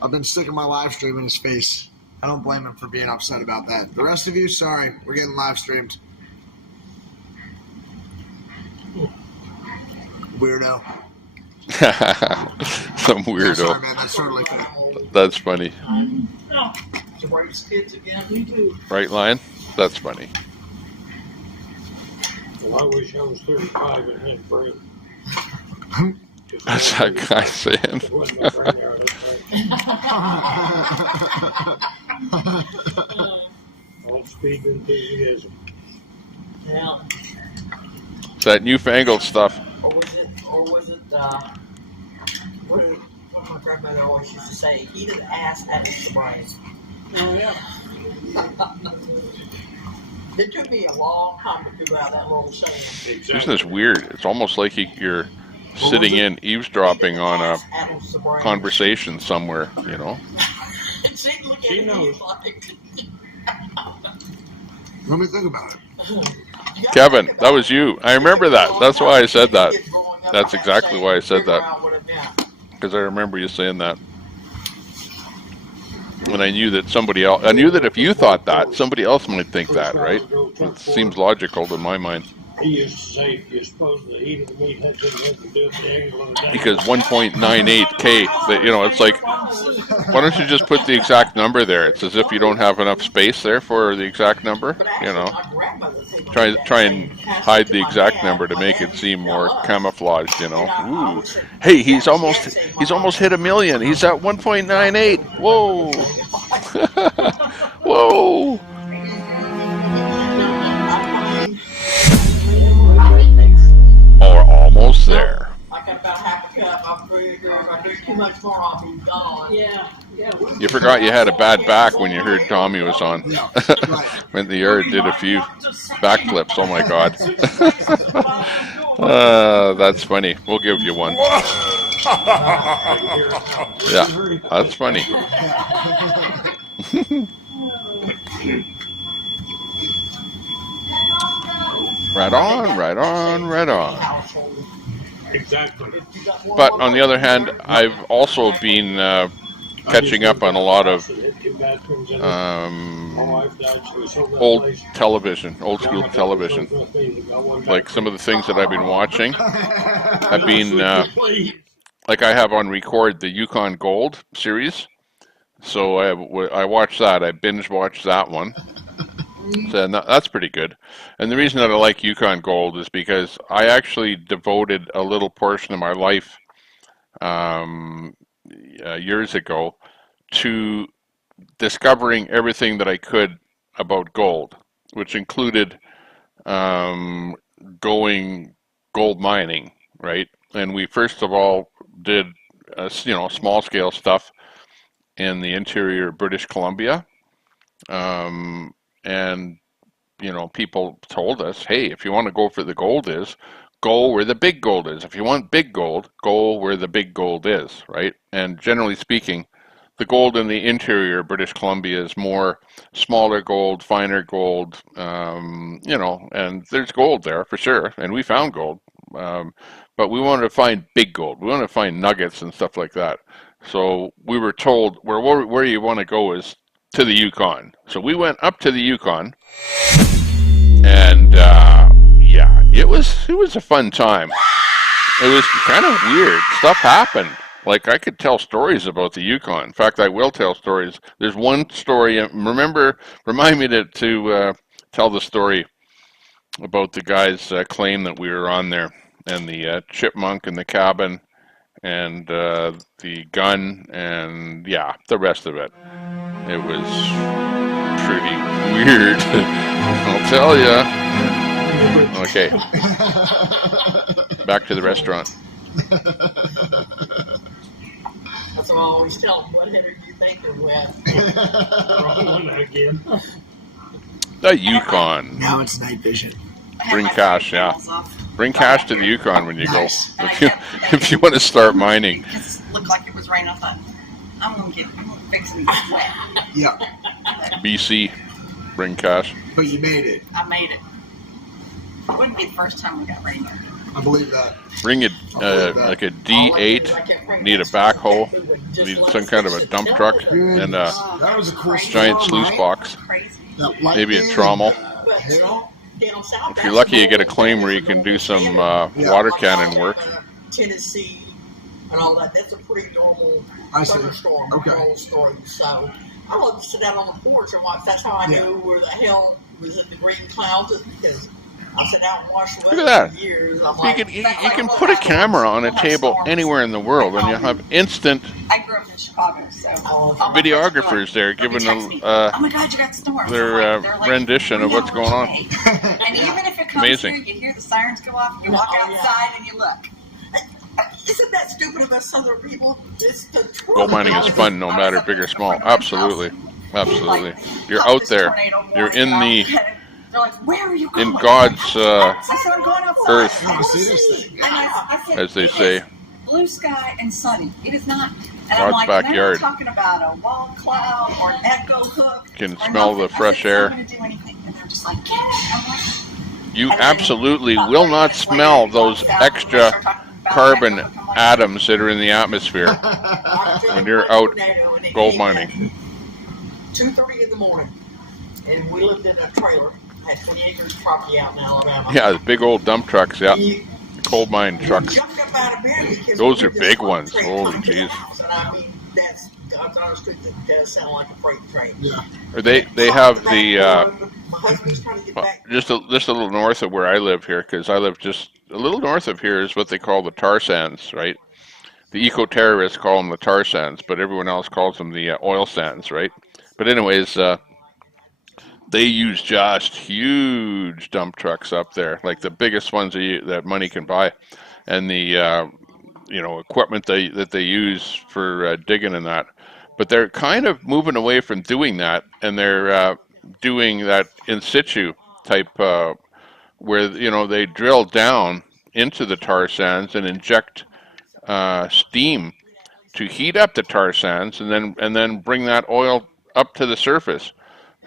I've been sticking my live stream in his face. I don't blame him for being upset about that. The rest of you, sorry. We're getting live streamed. Weirdo. Some weirdo. Yeah, sorry, man. That's totally cool. That's funny. To raise kids again, me too. Right, Lion? That's funny. Well, I wish I was 35 and had brain. That's that guy saying. All speed and enthusiasm. Yeah. It's that newfangled stuff. Or was it, what my grandmother always used to say, heated ass at the brain. Oh, yeah. It took me a long time to figure out that little saying. Isn't this weird? It's almost like you're sitting in eavesdropping on a conversation somewhere, She knows. Let me think about it. Kevin, that was you. I remember that. That's why I said that. That's exactly why I said that. Because I remember you saying that. And I knew that I knew that if you thought that, somebody else might think that, right? It seems logical to my mind. He used to say, you suppose the heat of the meat had something to do with the angle of the dice. Because 1.98K, it's like, why don't you just put the exact number there? It's as if you don't have enough space there for the exact number, Try and hide the exact number to make it seem more camouflaged, Ooh, hey, he's almost hit 1 million. He's at 1.98. Whoa. Whoa. Or almost there. I got about half a cup. I'm pretty good. If I drink too much more, I'll be gone. Yeah. You forgot you had a bad back when you heard Tommy was on. Went in the yard, did a few backflips. Oh my God. That's funny. We'll give you one. Yeah, that's funny. Right on, right on, right on. Exactly. But on the other hand, I've also been catching up on a lot of old television, old school television. Like some of the things that I've been watching. I've been, like I have on record the Yukon Gold series. So I watched that. I binge watched that one. So that's pretty good. And the reason that I like Yukon Gold is because I actually devoted a little portion of my life years ago to discovering everything that I could about gold, which included going gold mining, right? And we first of all did, small scale stuff in the interior of British Columbia. And people told us, hey, if you want to go for the gold is, go where the big gold is. If you want big gold, go where the big gold is, right? And generally speaking, the gold in the interior of British Columbia is more smaller gold, finer gold, and there's gold there for sure. And we found gold, but we wanted to find big gold. We wanted to find nuggets and stuff like that. So we were told where you want to go is to the Yukon. So we went up to the Yukon, and yeah, it was a fun time. It was kind of weird. Stuff happened. Like, I could tell stories about the Yukon. In fact, I will tell stories. There's one story. Remind me to tell the story about the guy's claim that we were on there, and the chipmunk in the cabin, and the gun, and yeah, the rest of it. It was pretty weird. I'll tell ya. Okay. Back to the restaurant. That's what I always tell them. Whatever you think they're wet. Wrong one again. The Yukon. Now it's night vision. Bring cash, yeah. Bring cash to the Yukon when you go. If you want to start mining. Because it looked like it was raining. I thought, I'm gonna fix it and get wet. Yeah. BC. Bring cash. But you made it. I made it. It wouldn't be the first time we got rain there. I believe that. Bring it like a D8. Need a backhoe. Need some kind of a dump truck and a giant sluice box. Maybe a trommel. If you're lucky, you get a claim where you can do some water cannon work. Tennessee and all that. That's a pretty normal thunderstorm story. So I love to sit out on the porch and watch. That's how I knew where the hell was in the green clouds, is because I sat out and watched the weather for years. You can put a camera on a table anywhere in the world, and you'll have instant I grew up in Chicago, so videographers there giving them oh my God, you got storms. their rendition of what's going on. And even if it comes through, you hear the sirens go off, you walk outside and you look. Isn't that stupid of us Southern people? It's the truth. Gold mining is fun, no matter big or small. Absolutely, absolutely. You're out there. You're in the in God's earth, as they say. Blue sky and sunny. It is not. And God's I'm like, backyard. Now we're talking about a wall cloud or an echo hook. Can smell the fresh air. And they're just like, get it. You absolutely will not smell those extra carbon atoms that are in the atmosphere when you're out gold mining. 2:30 in the morning, and we lived in a trailer. Had 20 acres of property out in Alabama. Yeah, the big old dump trucks, yeah. Coal mine trucks. Those are big ones. Holy jeez. And I mean, that's God's honest truth. That does sound like a freight train. Yeah. Or they have the just a little north of where I live here, because I live just a little north of here is what they call the tar sands, right? The eco-terrorists call them the tar sands, but everyone else calls them the oil sands, right? But anyways, they use just huge dump trucks up there, like the biggest ones that money can buy, and the equipment that they use for digging and that. But they're kind of moving away from doing that, and they're doing that in situ type, where they drill down into the tar sands and inject steam to heat up the tar sands, and then bring that oil up to the surface.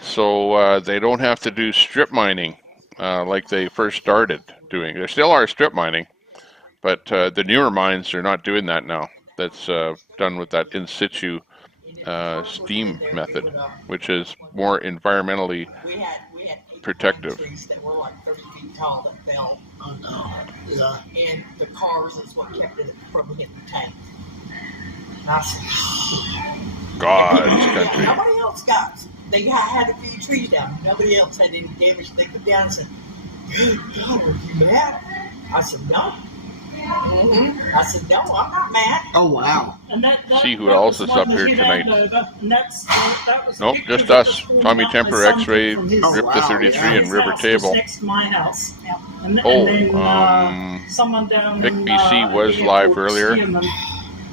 So they don't have to do strip mining like they first started doing. There still are strip mining, but the newer mines are not doing that now. That's done with that in situ steam method, which is more environmentally protective. Trees that were like 30 feet tall that fell. Oh no! Yeah. And the cars is what kept it from hitting the tank. And I said, God's country. Nobody else got. They had a few trees down. Nobody else had any damage. They put down and said, "Good God, are you mad?" I said, "No." Mm-hmm. I said, "No, I'm not mad." Oh wow! And that See who that else was is one up that here you tonight. had over, and that was Nope, pictures just of us. the school Tommy that my Temper, son took X-Ray, from his- Ripta 33, and his River house was Table. next to my house. And, Oh, and then someone down Vic in BC was live earlier. Schumann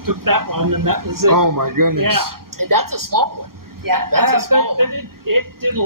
took that one, and that was it. Oh my goodness! Yeah. And that's a small one. Yeah, That's a But small one. it did a